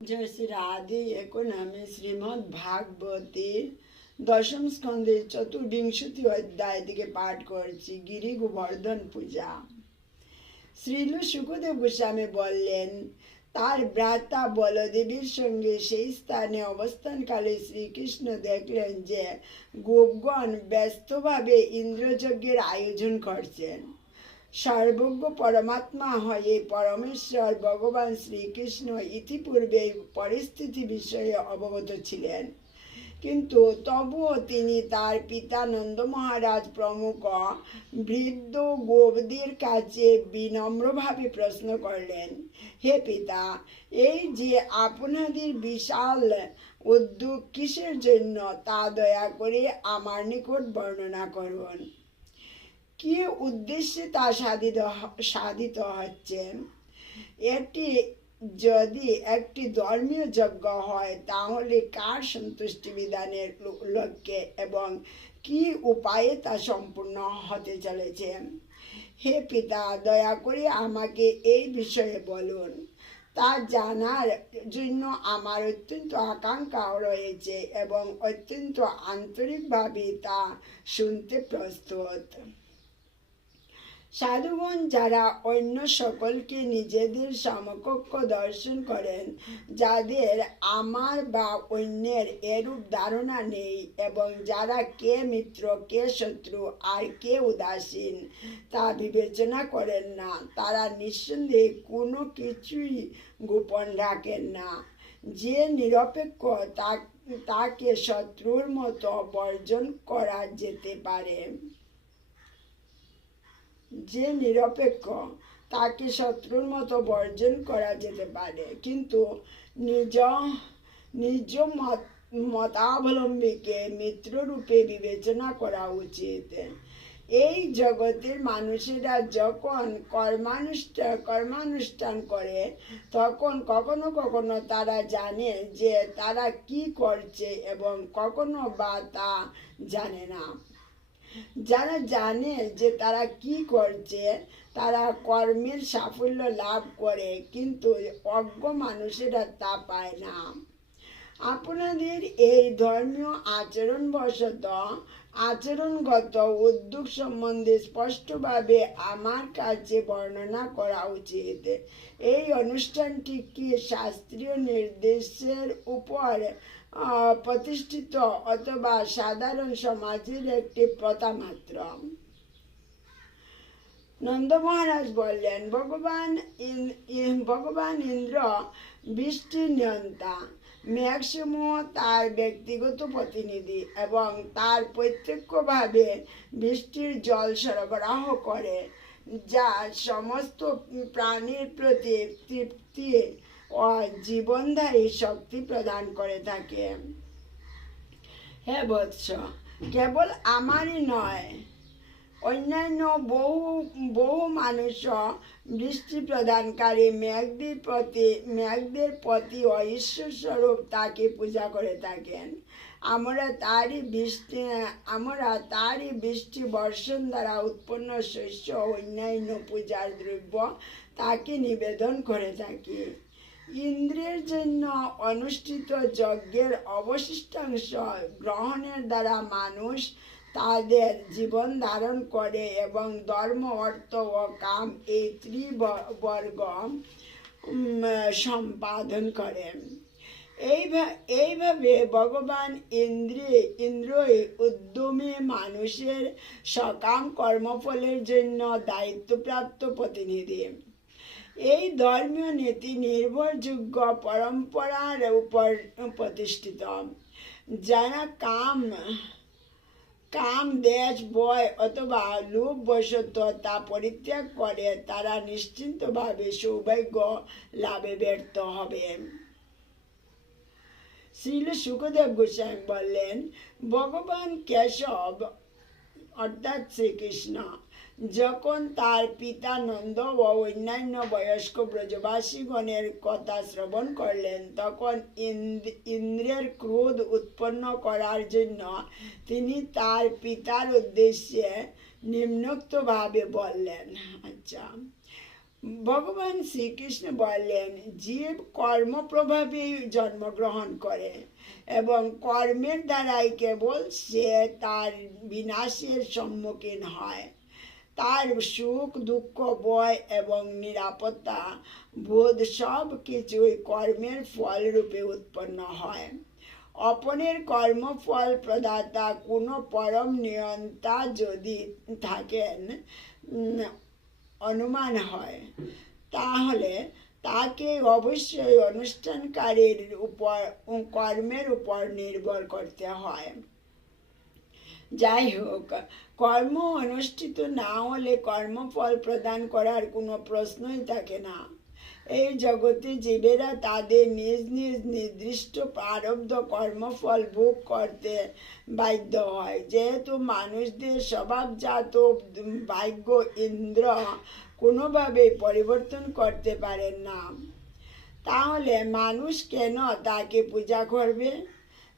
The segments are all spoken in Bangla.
জয় শ্রী রাধে এখন আমি শ্রীমৎ ভাগবতীর দশম স্কন্ধের চতুর্বিংশতি অধ্যায় থেকে পাঠ করছি গিরি গোবর্ধন পূজা শ্রীল সুখদেব গোস্বামী বললেন তার ভ্রাতা বলদেবীর সঙ্গে সেই স্থানে অবস্থানকালে শ্রীকৃষ্ণ দেখলেন যে গোপগণ ব্যস্তভাবে ইন্দ্রযজ্ঞের আয়োজন করছেন। সর্বজ্ঞ পরমাত্মা হয়ে পরমেশ্বর ভগবান শ্রীকৃষ্ণ ইতিপূর্বে পরিস্থিতি বিষয়ে অবগত ছিলেন। কিন্তু তবুও তিনি তার পিতা নন্দ মহারাজ প্রমুখ বৃদ্ধ গোবদের কাছে বিনম্রভাবে প্রশ্ন করলেন, হে পিতা, এই যে আপনাদের বিশাল উদ্যোগ কিসের জন্য তা দয়া করে আমার নিকট বর্ণনা করুন। কি উদ্দেশ্যে তা সাধিত সাধিত হচ্ছে? এটি যদি একটি ধর্মীয় যজ্ঞ হয়, তাহলে কার সন্তুষ্টি বিধানের লক্ষ্যে এবং কি উপায়ে তা সম্পূর্ণ হতে চলেছে? হে পিতা, দয়া করে আমাকে এই বিষয়ে বলুন। তা জানার জন্য আমার অত্যন্ত আকাঙ্ক্ষা রয়েছে এবং অত্যন্ত আন্তরিকভাবে তা শুনতে প্রস্তুত। সাধুগণ যারা অন্য সকলকে নিজেদের সমকক্ষ দর্শন করেন, যাদের আমার বা অন্যের এরূপ ধারণা নেই এবং যারা কে মিত্র, কে শত্রু আর কে উদাসীন, তা বিবেচনা করেন না। তারা নিঃসন্দেহে কোনো কিছুই গোপন রাখেন না। যে নিরপেক্ষ তাকে শত্রুর মতো বর্জন করা যেতে পারে। যে নিরপেক্ষ, তাকে শত্রুর মতো বর্জন করা যেতে পারে। কিন্তু নিজ নিজ মত, মতাবলম্বীকে মিত্ররূপে বিবেচনা করা উচিত। এই জগতের মানুষেরা যখন কর্মানুষ্ঠান কর্মানুষ্ঠান করে, তখন কখনো কখনো তারা জানে যে তারা কি করছে এবং কখনো বা তা জানে না। যারা জানে যে তারা কি করছে, তারা কর্মের সাফল্য লাভ করে, কিন্তু অজ্ঞ মানুষেরা তা পায় না। আপনাদের এই ধর্মীয় আচরণবশত আচরণগত উদ্যোগ সম্বন্ধে স্পষ্টভাবে আমার কাছে বর্ণনা করা উচিত। এই অনুষ্ঠানটি কি শাস্ত্রীয় নির্দেশের উপর প্রতিষ্ঠিত অথবা সাধারণ সমাজের একটি প্রথা মাত্র নন্দ মহারাজ বললেন ভগবান ভগবান ইন্দ্র বৃষ্টি নিয়ন্তা। মেঘসমূহ তার ব্যক্তিগত প্রতিনিধি এবং তার প্রত্যক্ষভাবে বৃষ্টির জল সরবরাহ করে, যা সমস্ত প্রাণীর প্রতি তৃপ্তি ও জীবনধারী শক্তি প্রদান করে থাকে। হে বৎস, কেবল আমারই নয় অন্যান্য বহু বহু মানুষও বৃষ্টি প্রদানকারী মেঘদের প্রতি মেঘদের প্রতি ও ঈশ্বর স্বরূপ তাকে পূজা করে থাকেন। আমরা তারই বৃষ্টি, আমরা তারই বৃষ্টি বর্ষণ দ্বারা উৎপন্ন শস্য অন্যান্য পূজার দ্রব্য তাকে নিবেদন করে থাকি। ইন্দ্রের জন্য অনুষ্ঠিত যজ্ঞের অবশিষ্টাংশ গ্রহণের দ্বারা মানুষ তাদের জীবন ধারণ করে এবং ধর্ম, অর্থ ও কাম এই ত্রিবর্গ সম্পাদন করেন এইভাবে ভগবান ইন্দ্রে, ইন্দ্রই উদ্যমী মানুষের সকাম কর্মফলের জন্য দায়িত্বপ্রাপ্ত প্রতিনিধি। এই ধর্মীয় নীতি নির্ভরযোগ্য পরম্পরার উপর প্রতিষ্ঠিত। যারা কাম কাম, দেশ, বয় অথবা লোভ বশত তা পরিত্যাগ করে, তারা নিশ্চিন্তভাবে সৌভাগ্য লাভে ব্যর্থ হবে। শ্রীল সুখদেব গোস্বামী বললেন, ভগবান কেশব অর্থাৎ শ্রীকৃষ্ণ। যখন তার পিতা নন্দ ও অন্যান্য বয়স্ক ব্রজবাসীগণের কথা শ্রবণ করলেন, তখন ইন্দ- ইন্দ্রের ক্রোধ উৎপন্ন করার জন্য তিনি তার পিতার উদ্দেশ্যে নিম্নোক্তভাবে বললেন আচ্ছা ভগবান শ্রীকৃষ্ণ বললেন, জীব কর্মপ্রভাবেই জন্মগ্রহণ করে। এবং কর্মের দ্বারাই কেবল সে তার বিনাশের সম্মুখীন হয়। তার সুখ, দুঃখ বয় এবং নিরাপত্তা বোধ সব কিছুই কর্মের ফল রূপে উৎপন্ন হয়। অপনের কর্মফল প্রদাতা কোনো পরম নিয়ন্তা যদি থাকেন অনুমান হয়, তাহলে তাকে অবশ্যই অনুষ্ঠানকারীর উপর, কর্মের উপর নির্ভর করতে হয়। যাই হোক কর্ম অনুষ্ঠিত না হলে কর্মফল প্রদান করার কোনো প্রশ্নই থাকে না। এই জগতে জীবেরা তাদের নিজ নিজ নির্দিষ্ট প্রারব্ধ কর্মফল ভোগ করতে বাধ্য হয়। যেহেতু মানুষদের স্বভাবজাত ভাগ্য ইন্দ্র কোনোভাবেই পরিবর্তন করতে পারেন না। তাহলে মানুষ কেন তাকে পূজা করবে?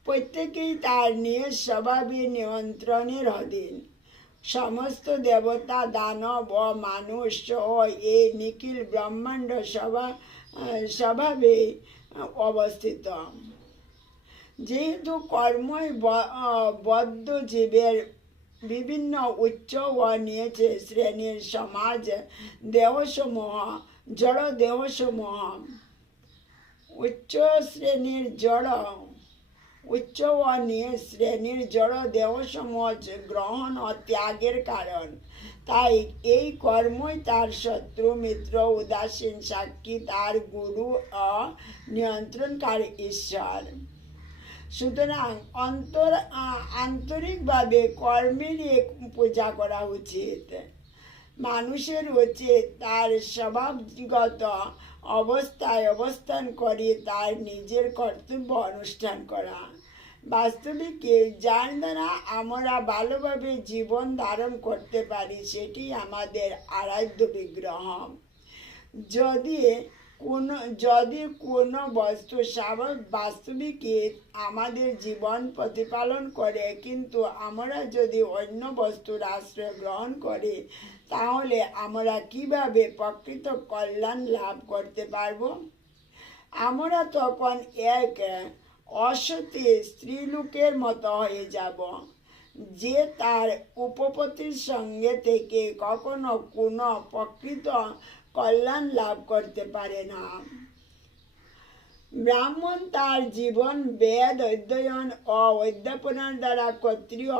প্রত্যেকেই তার নিজ স্বভাবের নিয়ন্ত্রণের অধীন। সমস্ত দেবতা, দানব ও মানুষ ও এই নিখিল ব্রহ্মাণ্ড সভা, স্বভাবে অবস্থিত। যেহেতু কর্মই বদ্ধ জীবের বিভিন্ন উচ্চ ও নিয়েছে শ্রেণির সমাজ, দেহসমূহ জড় দেহসমূহ উচ্চ শ্রেণির জড়, উচ্চ ও নিয়ে শ্রেণির জড় দেহসমূহ গ্রহণ ও ত্যাগের কারণ। তাই এই কর্মই তার শত্রু, মিত্র, উদাসীন, সাক্ষী, তার গুরু ও নিয়ন্ত্রণকারী ঈশ্বর। সুতরাং অন্তর আন্তরিকভাবে কর্মেরই পূজা করা উচিত। মানুষের উচিত তার স্বভাবগত অবস্থায় অবস্থান করে তার নিজের কর্তব্য অনুষ্ঠান করা। বাস্তবিক যার দ্বারা আমরা ভালোভাবে জীবন ধারণ করতে পারি, সেটি আমাদের আরাধ্য বিগ্রহ। যদি কোনো, যদি কোনো বস্তু বাস্তবিক আমাদের জীবন প্রতিপালন করে, কিন্তু আমরা যদি অন্য বস্তুর আশ্রয় গ্রহণ করি, তাহলে আমরা কীভাবে প্রকৃত কল্যাণ লাভ করতে পারব? আমরা তখন এক অসতী স্ত্রীলোকের মতো হয়ে যাব, যে তার উপপতির সঙ্গে থেকে কখনো কোনো প্রকৃত কল্যাণ লাভ করতে পারে না। ব্রাহ্মণ তার জীবন, বেদ, অধ্যয়ন ও অধ্যাপনার দ্বারা ক্ষত্রিয়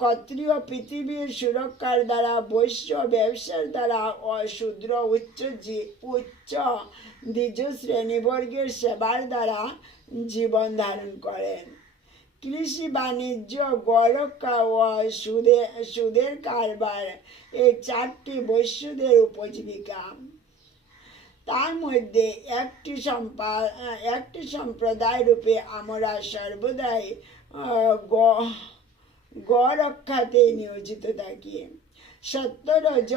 ক্ষত্রিয় পৃথিবীর সুরক্ষার দ্বারা, বৈশ্য ব্যবসার দ্বারা ও শূদ্র উচ্চ উচ্চ দ্বিজ শ্রেণীবর্গের সেবার দ্বারা জীবন ধারণ করেন। কৃষি বাণিজ্য ও সুদে, সুদের কারবার, এই চারটি বৈশ্যদের উপজীবিকা। তার মধ্যে একটি সম্পা, একটি সম্প্রদায় রূপে আমরা সর্বদাই গ- গরক্ষাতে নিয়োজিত থাকি। সত্য রজ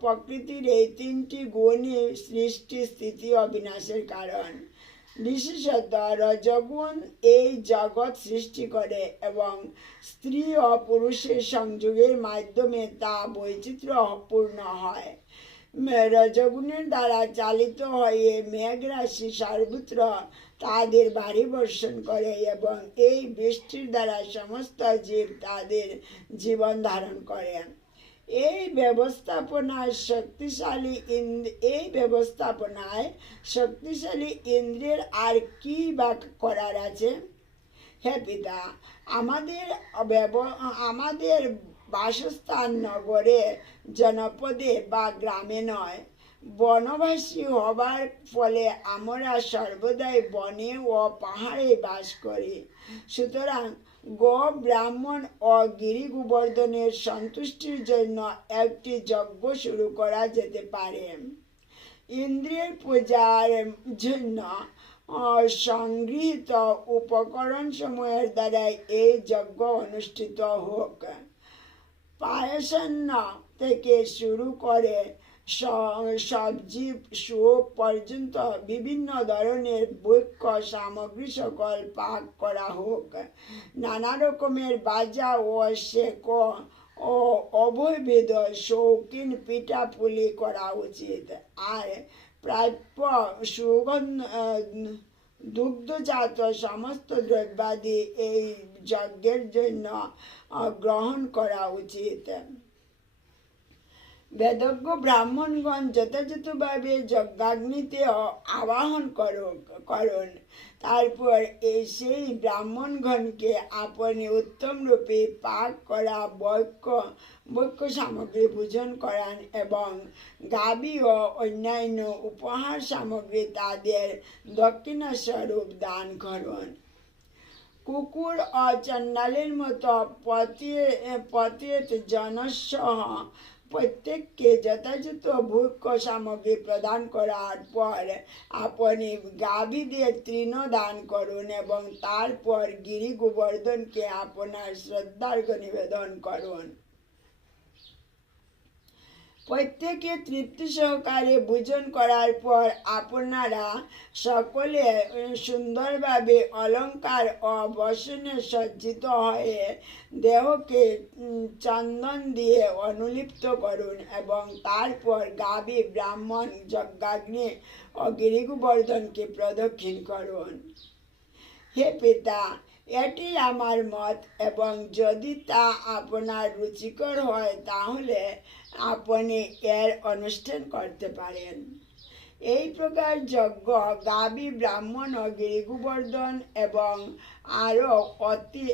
প্রকৃতির এই তিনটি গুণই সৃষ্টি, স্থিতি, অবিনাশের কারণ। বিশেষত রজগুণ এই জগৎ সৃষ্টি করে এবং স্ত্রী ও পুরুষের সংযোগের মাধ্যমে তা বৈচিত্র্যপূর্ণ হয়। রজগুণের দ্বারা চালিত হয়ে মেঘ রাশি সর্বত্র তাদের বাড়ি বর্ষণ করে এবং এই বৃষ্টির দ্বারা সমস্ত জীব তাদের জীবন ধারণ করে এই ব্যবস্থাপনায় শক্তিশালী এই ব্যবস্থাপনায় শক্তিশালী ইন্দ্রের আর কি বা করার আছে? হ্যাঁ পিতা, আমাদের আমাদের বাসস্থান নগরে জনপদে বা গ্রামে নয় বনবাসী হবার ফলে আমরা সর্বদাই বনে ও পাহাড়ে বাস করি। সুতরাং গো ব্রাহ্মণ ও গিরি গোবর্ধনের সন্তুষ্টির জন্য একটি যজ্ঞ শুরু করা যেতে পারে। ইন্দ্রিয়ের পূজার জন্য সংগৃহীত উপকরণ সমূহের দ্বারা এই যজ্ঞ অনুষ্ঠিত হোক। পায়সান্ন থেকে শুরু করে সবজি সুপ পর্যন্ত বিভিন্ন ধরনের বৈক্য সামগ্রী সকল পাক করা হোক। নানা রকমের বাজা ও শেক ও অভয় বেদয় শৌখিন পিঠাপুলি করা উচিত। আর প্রাপ্য সুগন্ধ, দুগ্ধজাত সমস্ত দ্রব্যাদি এই যজ্ঞের জন্য গ্রহণ করা উচিত। বেদজ্ঞ ব্রাহ্মণগণ যথাযথভাবে যজ্ঞাগ্নিতে আবাহন করো, করুন। তারপর সেই ব্রাহ্মণগণকে আপনি উত্তম রূপে পাক করা বৈক্য বৈক্য সামগ্রী ভোজন করান এবং গাবি ও অন্যান্য উপহার সামগ্রী তাদের দক্ষিণা স্বরূপ দান করুন। কুকুর ও চন্ডালের মতো পতিয়ে, পতিয়ত জনসহ প্রত্যেককে যথাযথ ভোগ্য সামগ্রী প্রদান করার পর আপনি গাভীদের তৃণ দান করুন এবং তারপর গিরি গোবর্ধনকে আপনার শ্রদ্ধার্ঘ নিবেদন করুন। প্রত্যেকে তৃপ্তি সহকারে ভোজন করার পর আপনারা সকলে সুন্দরভাবে অলংকার ও বসনে সজ্জিত হয়ে দেহকে চন্দন দিয়ে অনুলিপ্ত করুন এবং তারপর গাভী ব্রাহ্মণ যজ্ঞাগ্নি ও গিরিগোবর্ধনকে প্রদক্ষিণ করুন। হে পিতা, এটি আমার মত এবং যদি তা আপনার রুচিকর হয় তাহলে আপনি এর অনুষ্ঠান করতে পারেন। এই প্রকার যজ্ঞ গাবি, ব্রাহ্মণ ও গিরিগোবর্ধন এবং আরও অতি,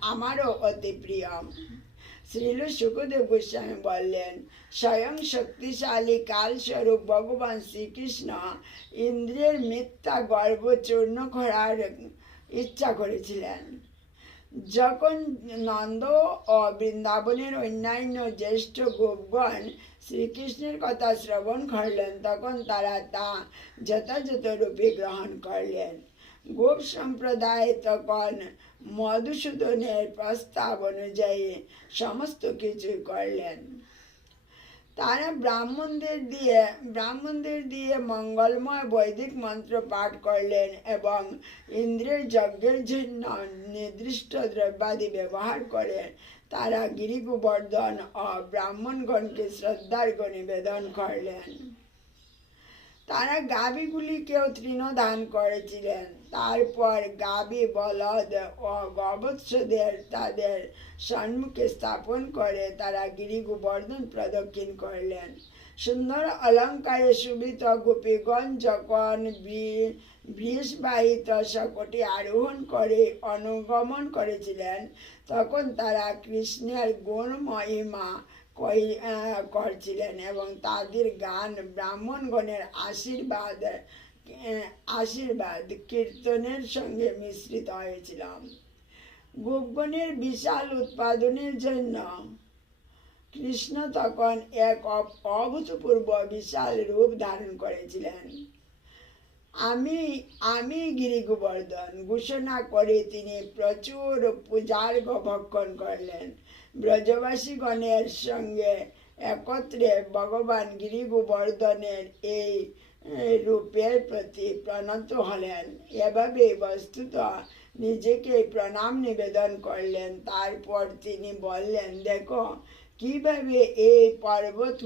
আমারও অতি প্রিয়। শ্রীল সুখদেব গোস্বামী বললেন, স্বয়ং শক্তিশালী কালস্বরূপ ভগবান শ্রীকৃষ্ণ ইন্দ্রের মিথ্যা গর্ব চূর্ণ করার ইচ্ছা করেছিলেন। যখন নন্দ ও বৃন্দাবনের অন্যান্য জ্যেষ্ঠ গোপগণ শ্রীকৃষ্ণের কথা শ্রবণ করলেন, তখন তারা তা যথাযথ রূপে গ্রহণ করলেন। গোপ সম্প্রদায় তখন মধুসূদনের প্রস্তাব অনুযায়ী সমস্ত কিছু করলেন। তারা ব্রাহ্মণদের দিয়ে ব্রাহ্মণদের দিয়ে মঙ্গলময় বৈদিক মন্ত্র পাঠ করলেন এবং ইন্দ্রের যজ্ঞের জন্য নির্দিষ্ট দ্রব্যাদি ব্যবহার করেন। তারা গিরিগোবর্ধন ও ব্রাহ্মণগণকে শ্রদ্ধার্ঘ নিবেদন করলেন। তারা গাভীগুলিকেও তৃণদান করেছিলেন। তারপর গাভী বলদ ও গবৎসদের তাদের সম্মুখে স্থাপন করে তারা গিরি গোবর্ধন প্রদক্ষিণ করলেন। সুন্দর অলঙ্কারে শোভিত গোপীগণ যখন বৃষবাহিত শকটি আরোহণ করে অনুগমন করেছিলেন। তখন তারা কৃষ্ণের গুণ মহিমা করছিলেন এবং তাদের গান ব্রাহ্মণগণের আশীর্বাদ আশীর্বাদ কীর্তনের সঙ্গে মিশ্রিত হয়েছিল গোপগণের বিশাল উৎপাদনের জন্য কৃষ্ণ তখন এক অভূতপূর্ব বিশাল রূপ ধারণ করেছিলেন। আমি আমি গিরি গোবর্ধন ঘোষণা করে তিনি প্রচুর পূজার ভক্ষণ করলেন। ব্রজবাসীগণের সঙ্গে একত্রে ভগবান গিরি গোবর্ধনের এই রূপের প্রতি প্রণত হলেন। এভাবে বস্তুত নিজেকে প্রণাম নিবেদন করলেন। তারপর তিনি বললেন, দেখো কীভাবে এই পর্বত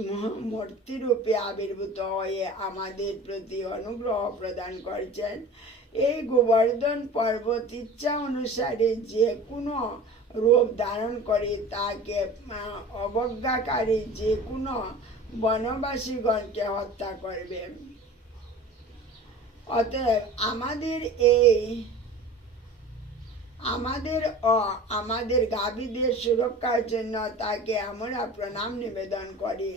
মূর্তিরূপে আবির্ভূত হয়ে আমাদের প্রতি অনুগ্রহ প্রদান করছেন? এই গোবর্ধন পর্বত ইচ্ছা অনুসারে যে কোনো রূপ ধারণ করে তাকে অবজ্ঞাকারী যে কোনো বনবাসীগণকে হত্যা করবে। অতএব আমাদের এই আমাদের অ আমাদের গাভীদের সুরক্ষার জন্য তাকে আমরা প্রণাম নিবেদন করি।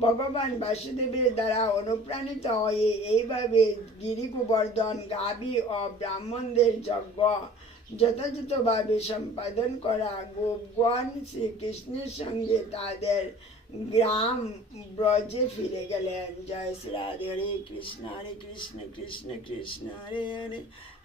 ভগবান বাসুদেবের দ্বারা অনুপ্রাণিত হয়ে এইভাবে গিরি গোবর্ধন গাভী ও ব্রাহ্মণদের যজ্ঞ যথাযথভাবে সম্পাদন করা গোপগণ শ্রীকৃষ্ণের সঙ্গে তাদের গ্রাম ব্রজে ফিরে গেলেন। জয় শ্রী হরে কৃষ্ণ হরে কৃষ্ণ কৃষ্ণ কৃষ্ণ, হরে হরে।